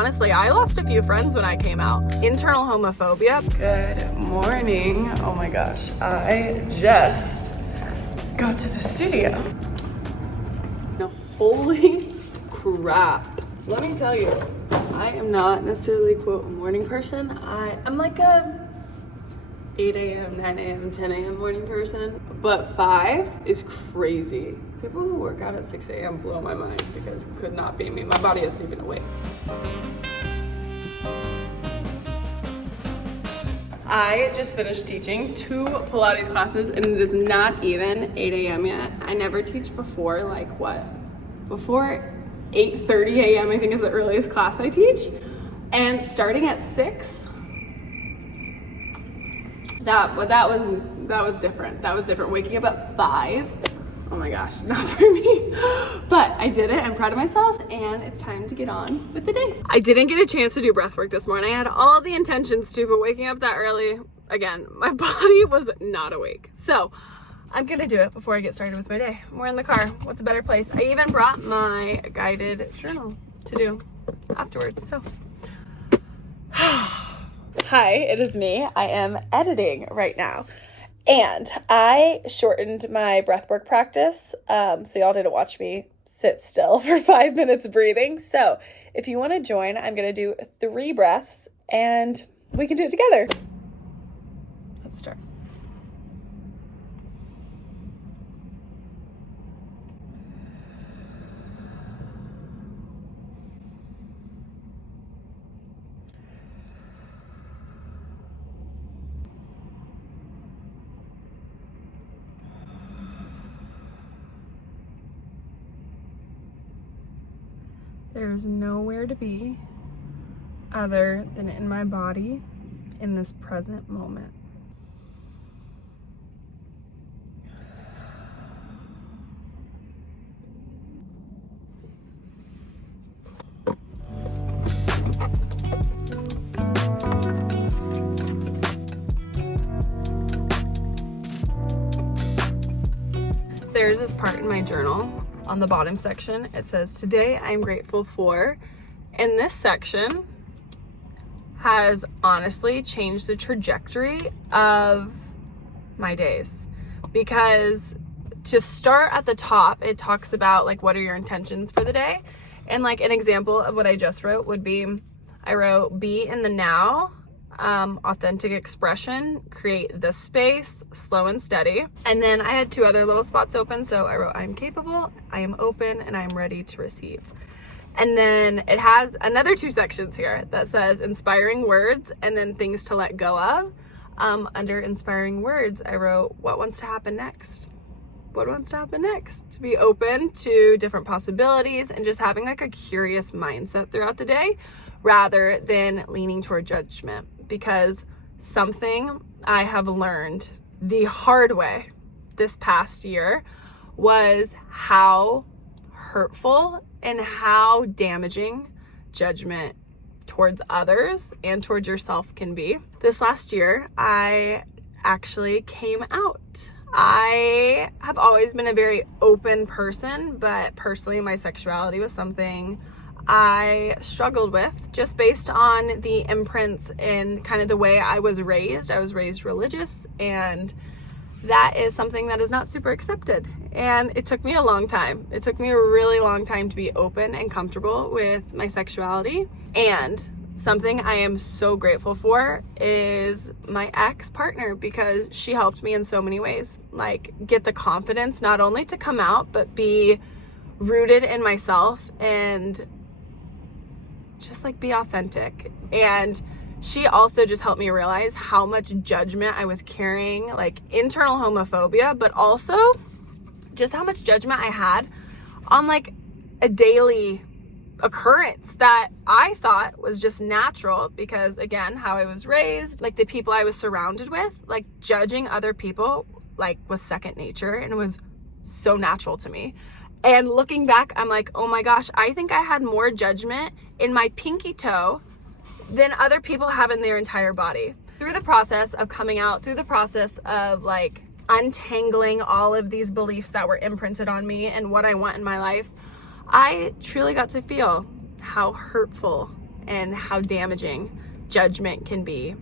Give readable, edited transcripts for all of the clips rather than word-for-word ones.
honestly, I lost a few friends when I came out. Internal homophobia. Good morning. Oh my gosh, I just got to the studio. Holy crap. Let me tell you, I am not necessarily, quote, a morning person. I'm like a 8 a.m., 9 a.m., 10 a.m. morning person, but 5 is crazy. People who work out at 6 a.m. blow my mind because it could not be me. My body isn't even awake. I just finished teaching 2 Pilates classes and it is not even 8 a.m. yet. I never teach before, like what? Before 8:30 a.m. I think is the earliest class I teach. And starting at 6, that was different. That was different. Waking up at 5, oh my gosh, not for me. But I did it, I'm proud of myself, and it's time to get on with the day. I didn't get a chance to do breath work this morning. I had all the intentions to, but waking up that early, again, my body was not awake. So I'm gonna do it before I get started with my day. We're in the car. What's a better place? I even brought my guided journal to do afterwards, so. Hi, it is me. I am editing right now. And I shortened my breathwork practice, so y'all didn't watch me sit still for 5 minutes breathing. So if you wanna join, I'm gonna do 3 breaths and we can do it together. Let's start. There's nowhere to be other than in my body in this present moment. There's this part in my journal on the bottom section. It says, today I'm grateful for, and this section has honestly changed the trajectory of my days, because to start at the top, it talks about like, what are your intentions for the day? And like an example of what I just wrote would be, I wrote, be in the now, authentic expression, create this space, slow and steady. And then I had 2 other little spots open. So I wrote, I'm capable, I am open, and I'm ready to receive. And then it has another 2 sections here that says inspiring words and then things to let go of. Under inspiring words, I wrote, what wants to happen next? What wants to happen next? To be open to different possibilities and just having like a curious mindset throughout the day rather than leaning toward judgment. Because something I have learned the hard way this past year was how hurtful and how damaging judgment towards others and towards yourself can be. This last year, I actually came out. I have always been a very open person, but personally my sexuality was something I struggled with just based on the imprints and kind of the way I was raised. I was raised religious, and that is something that is not super accepted. And it took me a long time. It took me a really long time to be open and comfortable with my sexuality. And something I am so grateful for is my ex-partner, because she helped me in so many ways. Like, get the confidence not only to come out, but be rooted in myself and just like be authentic. And she also just helped me realize how much judgment I was carrying, like internal homophobia, but also just how much judgment I had on like a daily occurrence that I thought was just natural, because again, how I was raised, like the people I was surrounded with, like judging other people like was second nature, and it was so natural to me. And looking back, I'm like, oh my gosh, I think I had more judgment in my pinky toe than other people have in their entire body. Through the process of coming out, through the process of like untangling all of these beliefs that were imprinted on me and what I want in my life, I truly got to feel how hurtful and how damaging judgment can be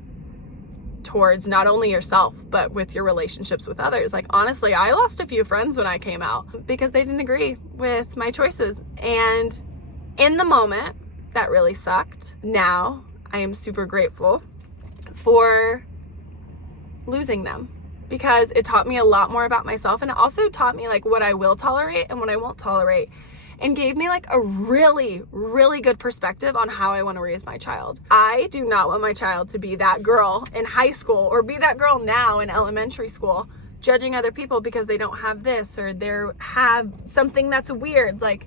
towards not only yourself, but with your relationships with others. Like, honestly, I lost a few friends when I came out because they didn't agree with my choices. And in the moment, that really sucked. Now, I am super grateful for losing them because it taught me a lot more about myself. And it also taught me like what I will tolerate and what I won't tolerate, and gave me like a really, really good perspective on how I want to raise my child. I do not want my child to be that girl in high school or be that girl now in elementary school, judging other people because they don't have this or they have something that's weird. Like,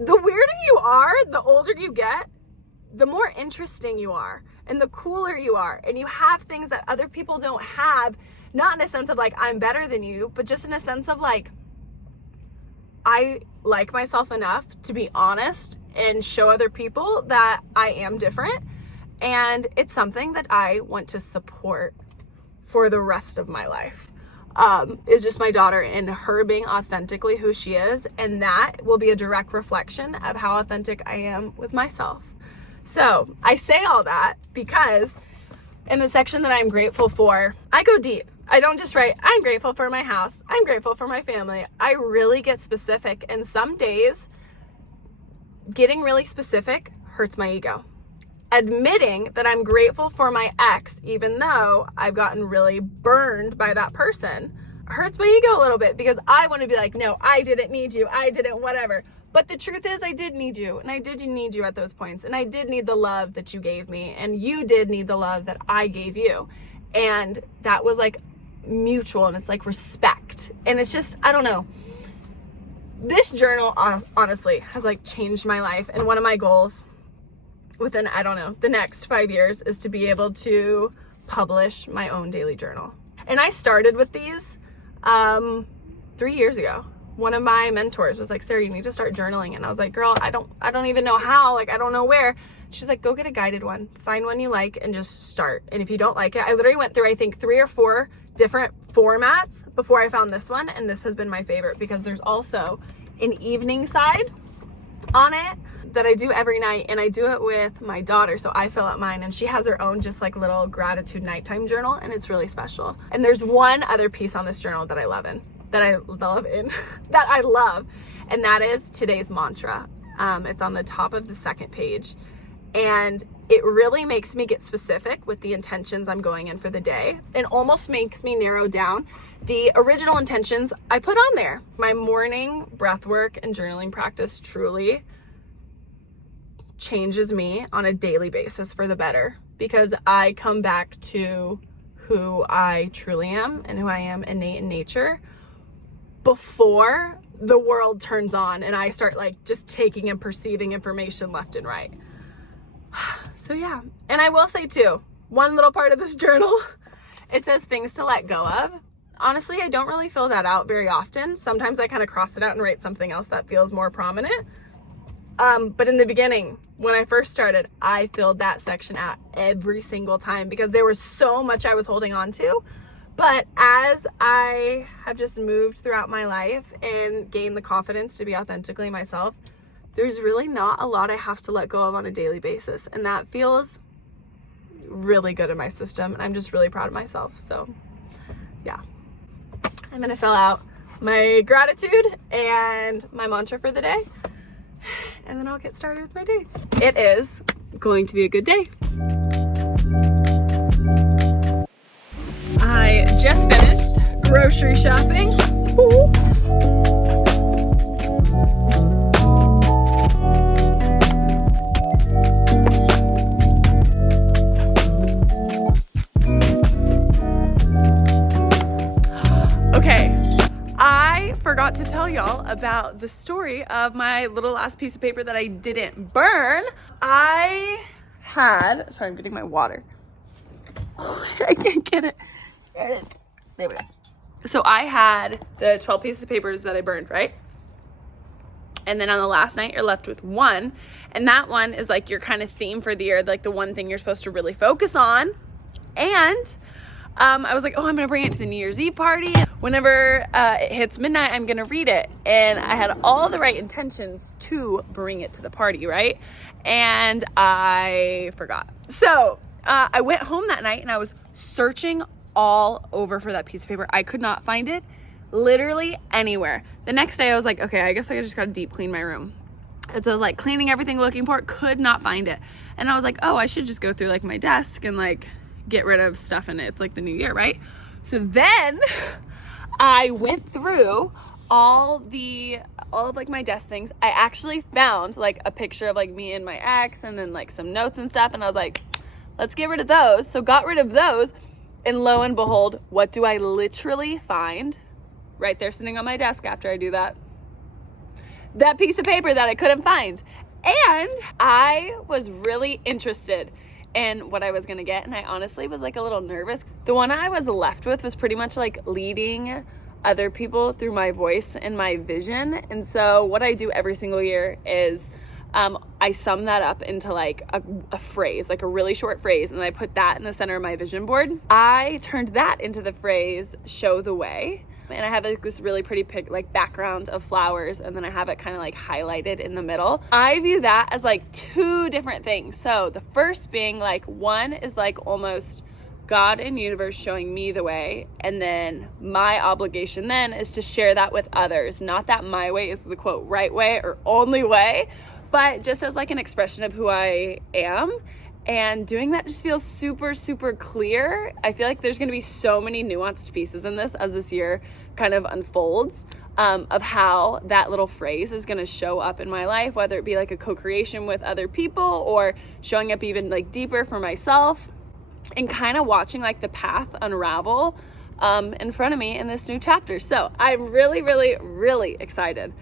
the weirder you are, the older you get, the more interesting you are and the cooler you are. And you have things that other people don't have, not in a sense of like, I'm better than you, but just in a sense of like, I like myself enough to be honest and show other people that I am different. And it's something that I want to support for the rest of my life. Is just my daughter and her being authentically who she is. And that will be a direct reflection of how authentic I am with myself. So I say all that because in the section that I'm grateful for, I go deep. I don't just write, I'm grateful for my house, I'm grateful for my family. I really get specific, and some days getting really specific hurts my ego. Admitting that I'm grateful for my ex, even though I've gotten really burned by that person, hurts my ego a little bit because I want to be like, no, I didn't need you, I didn't whatever. But the truth is I did need you, and I did need you at those points, and I did need the love that you gave me, and you did need the love that I gave you. And that was like mutual, and it's like respect. And it's just, I don't know, this journal honestly has like changed my life. And one of my goals within, I don't know, the next 5 years is to be able to publish my own daily journal. And I started with these 3 years ago. One of my mentors was like, Sarah, you need to start journaling. And I was like, girl, I don't even know how, like, I don't know where. She's like, go get a guided one, find one you like and just start. And if you don't like it, I literally went through, I think 3 or 4 different formats before I found this one. And this has been my favorite because there's also an evening side on it that I do every night. And I do it with my daughter. So I fill out mine and she has her own just like little gratitude nighttime journal. And it's really special. And there's one other piece on this journal that I love that I love. And that is today's mantra. It's on the top of the second page. And it really makes me get specific with the intentions I'm going in for the day. It almost makes me narrow down the original intentions I put on there. My morning breathwork and journaling practice truly changes me on a daily basis for the better because I come back to who I truly am and who I am innate in nature before the world turns on and I start like just taking and perceiving information left and right. So yeah, and I will say too, one little part of this journal, it says things to let go of. Honestly, I don't really fill that out very often. Sometimes I kind of cross it out and write something else that feels more prominent. But in the beginning, when I first started, I filled that section out every single time because there was so much I was holding on to. But as I have just moved throughout my life and gained the confidence to be authentically myself, there's really not a lot I have to let go of on a daily basis. And that feels really good in my system. And I'm just really proud of myself. So yeah, I'm going to fill out my gratitude and my mantra for the day. And then I'll get started with my day. It is going to be a good day. I just finished grocery shopping. Ooh. Okay, I forgot to tell y'all about the story of my little last piece of paper that I didn't burn. Sorry, I'm getting my water. I can't get it. There it is. There we go. So I had the 12 pieces of papers that I burned, right? And then on the last night, you're left with one. And that one is like your kind of theme for the year, like the one thing you're supposed to really focus on. And I was like, oh, I'm gonna bring it to the New Year's Eve party. Whenever it hits midnight, I'm gonna read it. And I had all the right intentions to bring it to the party, right? And I forgot. So I went home that night and I was searching all over for that piece of paper. I could not find it literally anywhere. The next day I was like, okay, I guess I just gotta deep clean my room. And so I was like cleaning everything, looking for it, could not find it. And I was like, oh, I should just go through like my desk and like get rid of stuff in it. It's like the new year, right? So then I went through all of like my desk things. I actually found like a picture of like me and my ex and then like some notes and stuff. And I was like, let's get rid of those. So got rid of those. And lo and behold, what do I literally find right there sitting on my desk after I do that? That piece of paper that I couldn't find. And I was really interested in what I was gonna get, and I honestly was like a little nervous. The one I was left with was pretty much like leading other people through my voice and my vision. And so what I do every single year is I sum that up into like a phrase, like a really short phrase, and I put that in the center of my vision board. I turned that into the phrase, show the way. And I have like this really pretty background of flowers, and then I have it kind of like highlighted in the middle. I view that as like two different things. So the first being like, one is like almost God and universe showing me the way, and then my obligation then is to share that with others. Not that my way is the quote right way or only way, but just as like an expression of who I am. And doing that just feels super, super clear. I feel like there's gonna be so many nuanced pieces in this as this year kind of unfolds, of how that little phrase is gonna show up in my life, whether it be like a co-creation with other people or showing up even like deeper for myself, and kind of watching like the path unravel in front of me in this new chapter. So I'm really, really, really excited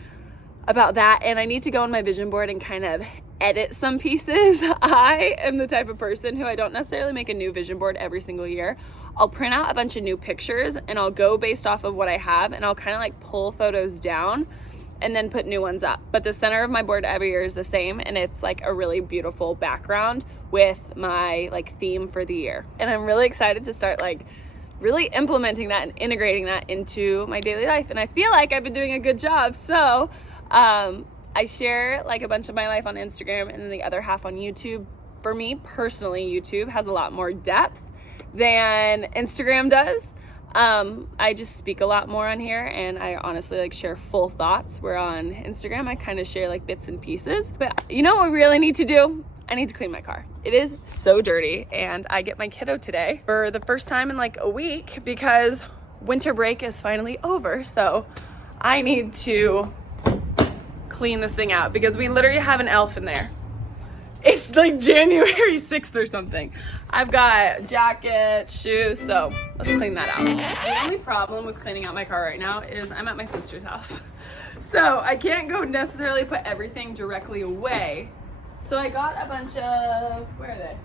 about that. And I need to go on my vision board and kind of edit some pieces. I am the type of person who I don't necessarily make a new vision board every single year. I'll print out a bunch of new pictures and I'll go based off of what I have, and I'll kind of like pull photos down and then put new ones up. But the center of my board every year is the same, and it's like a really beautiful background with my like theme for the year. And I'm really excited to start like really implementing that and integrating that into my daily life. And I feel like I've been doing a good job. So I share like a bunch of my life on Instagram and then the other half on YouTube. For me personally, YouTube has a lot more depth than Instagram does. I just speak a lot more on here, and I honestly like share full thoughts, where on Instagram I kind of share like bits and pieces. But you know what we really need to do? I need to clean my car. It is so dirty, and I get my kiddo today for the first time in like a week because winter break is finally over. So I need to clean this thing out because we literally have an elf in there. It's like January 6th or something. I've got jacket, shoes, so let's clean that out. The only problem with cleaning out my car right now is I'm at my sister's house. So I can't go necessarily put everything directly away. So I got a bunch of, where are they?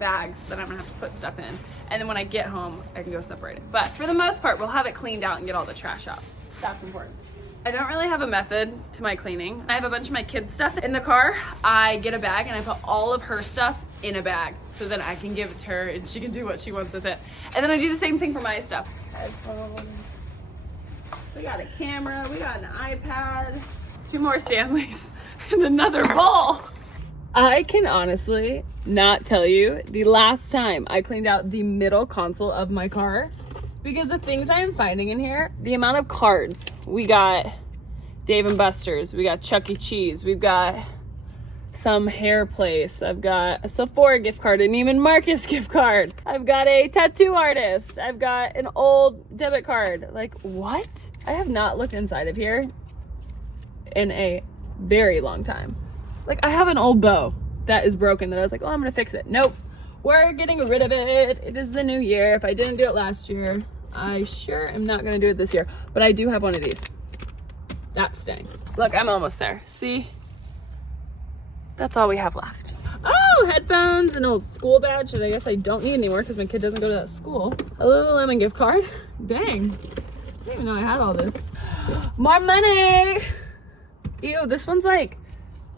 Bags that I'm gonna have to put stuff in. And then when I get home, I can go separate it. But for the most part, we'll have it cleaned out and get all the trash out. That's important. I don't really have a method to my cleaning. I have a bunch of my kids' stuff in the car. I get a bag and I put all of her stuff in a bag so then I can give it to her and she can do what she wants with it. And then I do the same thing for my stuff. Headphones. We got a camera, we got an iPad, 2 more Stanleys, and another ball. I can honestly not tell you the last time I cleaned out the middle console of my car, because the things I am finding in here, the amount of cards. We got Dave & Buster's, we got Chuck E. Cheese, we've got some hair place, I've got a Sephora gift card, an even Marcus gift card, I've got a tattoo artist, I've got an old debit card. Like, what? I have not looked inside of here in a very long time. Like, I have an old bow that is broken that I was like, oh, I'm gonna fix it. Nope. We're getting rid of it. It is the new year. If I didn't do it last year, I sure am not gonna do it this year. But I do have one of these. That's staying. Look, I'm almost there. See? That's all we have left. Oh, headphones, an old school badge that I guess I don't need anymore because my kid doesn't go to that school. A Lululemon gift card. Dang. I didn't even know I had all this. More money! Ew, this one's like,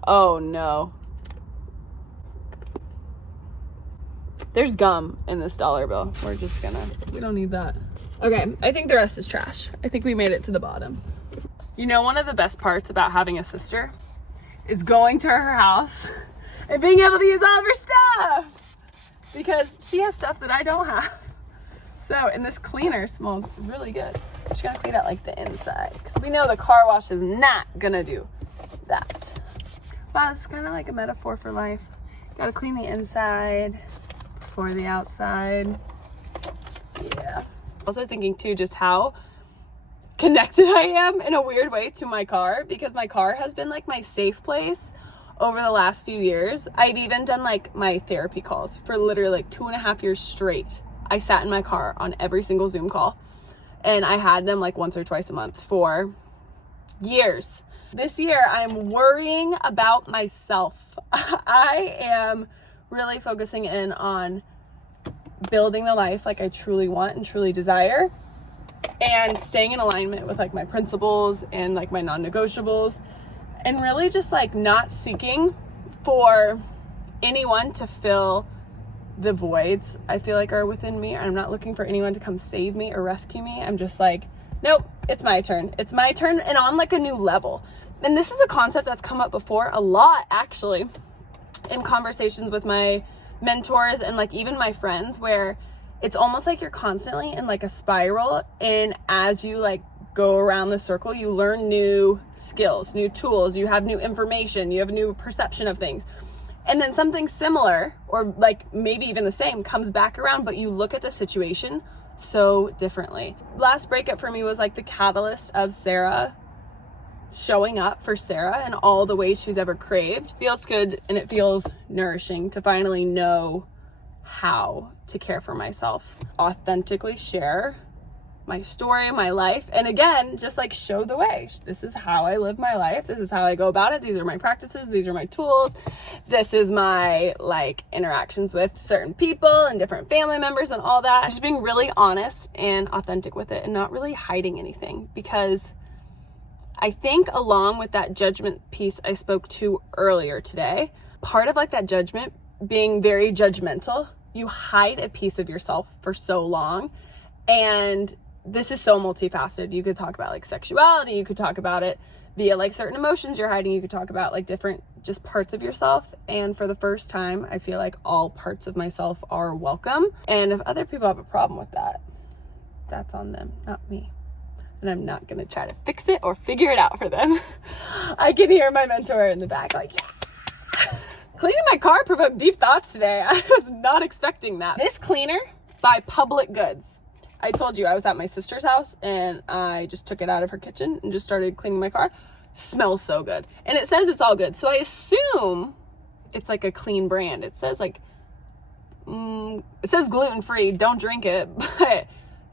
oh no. There's gum in this dollar bill. We don't need that. Okay, I think the rest is trash. I think we made it to the bottom. You know, one of the best parts about having a sister is going to her house and being able to use all of her stuff, because she has stuff that I don't have. So, and this cleaner smells really good. I'm just gonna clean out like the inside, because we know the car wash is not gonna do that. Wow, it's kind of like a metaphor for life. Gotta clean the inside before the outside. Yeah. Also thinking too just how connected I am in a weird way to my car, because my car has been like my safe place over the last few years. I've even done like my therapy calls for literally like 2.5 years straight. I sat in my car on every single Zoom call, and I had them like once or twice a month for years. This year I'm worrying about myself. I am really focusing in on building the life like I truly want and truly desire, and staying in alignment with like my principles and like my non-negotiables, and really just like not seeking for anyone to fill the voids I feel like are within me. I'm not looking for anyone to come save me or rescue me. I'm just like, nope, it's my turn. It's my turn, and on like a new level. And this is a concept that's come up before a lot, actually, in conversations with my mentors and like even my friends, where it's almost like you're constantly in like a spiral, and as you like go around the circle, you learn new skills, new tools, you have new information, you have a new perception of things, and then something similar or like maybe even the same comes back around, but you look at the situation so differently. Last breakup for me was like the catalyst of Sarah showing up for Sarah and all the ways she's ever craved. Feels good, and it feels nourishing to finally know how to care for myself, authentically share my story, my life, and again, just like show the way. This is how I live my life. This is how I go about it. These are my practices. These are my tools. This is my like interactions with certain people and different family members and all that. Just being really honest and authentic with it, and not really hiding anything, because I think along with that judgment piece I spoke to earlier today, part of like that judgment being very judgmental, you hide a piece of yourself for so long. And this is so multifaceted. You could talk about like sexuality, you could talk about it via like certain emotions you're hiding, you could talk about like different just parts of yourself. And for the first time, I feel like all parts of myself are welcome. And if other people have a problem with that, that's on them, not me. And I'm not gonna try to fix it or figure it out for them. I can hear my mentor in the back like, yeah. Cleaning my car provoked deep thoughts today. I was not expecting that. This cleaner by Public Goods. I told you I was at my sister's house and I just took it out of her kitchen and just started cleaning my car. Smells so good. And it says it's all good. So I assume it's like a clean brand. It says like, it says gluten-free, don't drink it, but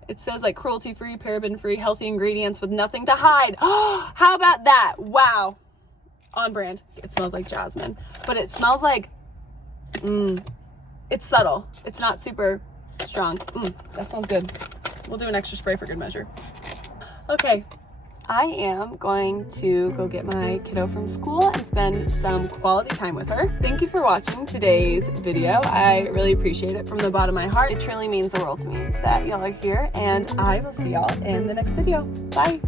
it says like cruelty-free, paraben-free, healthy ingredients with nothing to hide. Oh, how about that? Wow. On brand. It smells like jasmine, but it smells like, it's subtle. It's not super strong. That smells good. We'll do an extra spray for good measure. Okay. I am going to go get my kiddo from school and spend some quality time with her. Thank you for watching today's video. I really appreciate it from the bottom of my heart. It truly means the world to me that y'all are here, and I will see y'all in the next video. Bye.